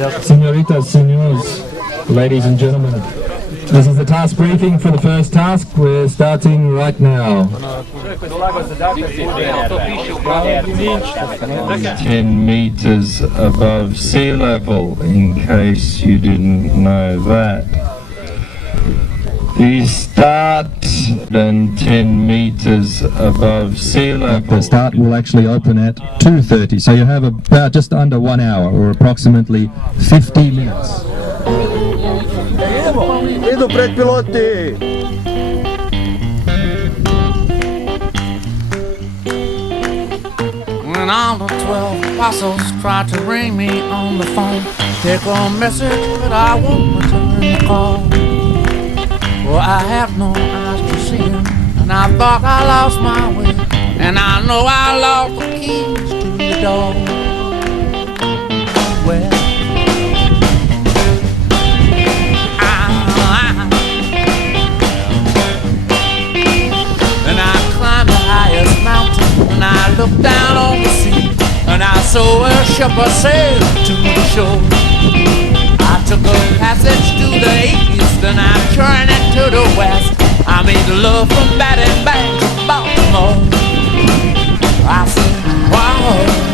Senoritas, senors, ladies and gentlemen, this is the task briefing for the first task. We're starting right now. 10 meters above sea level, in case you didn't know that. The start then 10 meters above sea level. The start will actually open at 2:30, so you have about just under 1 hour, or approximately 50 minutes. Idu predpiloti! When all the 12 apostles tried to ring me on the phone, take a message, but I won't return the call. Well, I have no eyes to see him, and I thought I lost my way, and I know I lost the keys to the door. Well, and I climbed the highest mountain, and I looked down on the sea, and I saw a ship sail to the shore. I took a passage to the east, and I turned it to the west. I made love from Batting Bank to Baltimore. I said, wow.